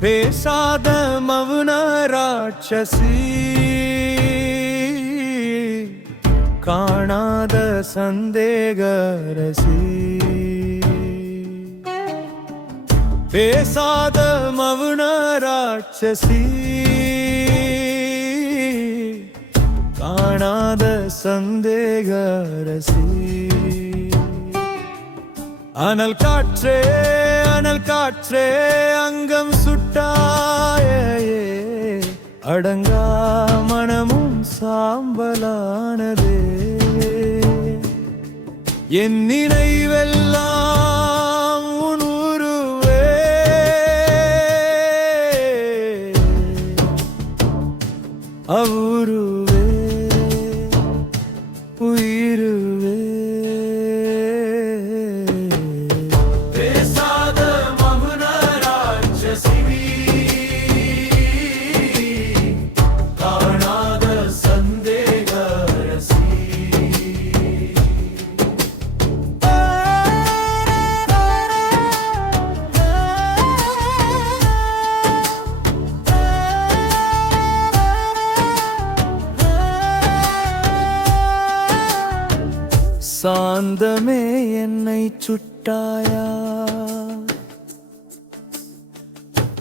பேசாத மவுன ராட்சசி. காணாத சந்தேகரசி பேசாத மவுன ராட்சசி. காணாத சந்தேகரசி அனல் காற்றே அனல் காற்றே அங்கம் சுட்டாயே. அடங்கா மனமும் சாம்பலானதே. என் நினைவெல்லாம் சாந்தமே என்னை சுட்டாயா?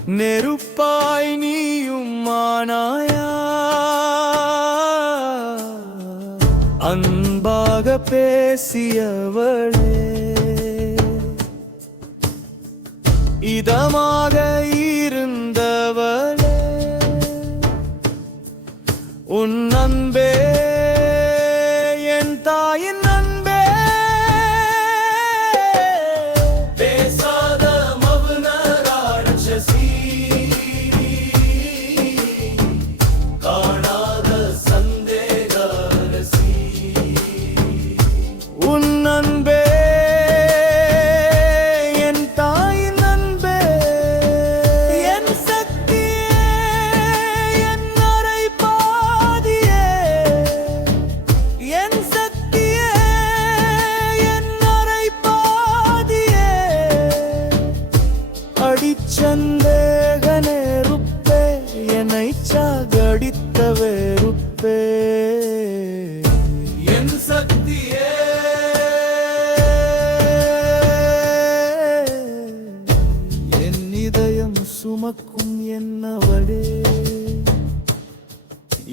நெருப்பாய் நீயும் மானாயா? அன்பாக பேசியவளே இதமாக இருந்தவளே உன் அன்பே என் தாயின்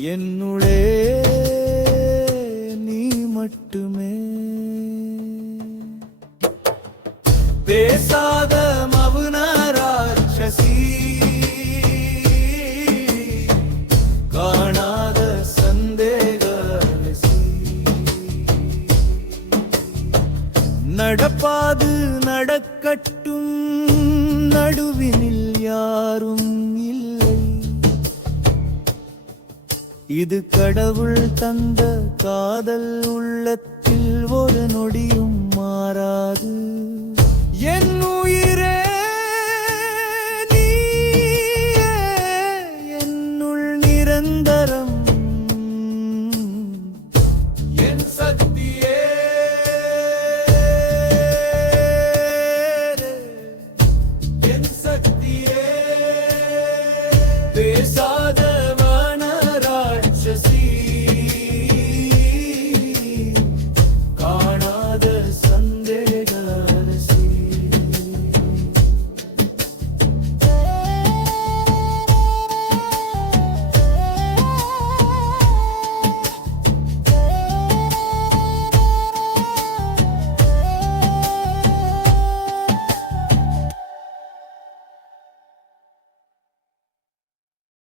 என்னுளே நீ மட்டுமே. பேசாத மவுன ராட்சசி காணாத சந்தேக நடப்பாது நடக்கட்டும் நடுவினி இது கடவுள் தந்த காதல் உள்ளத்தில் ஒரு நொடியும் மாறாது. என் உயிர்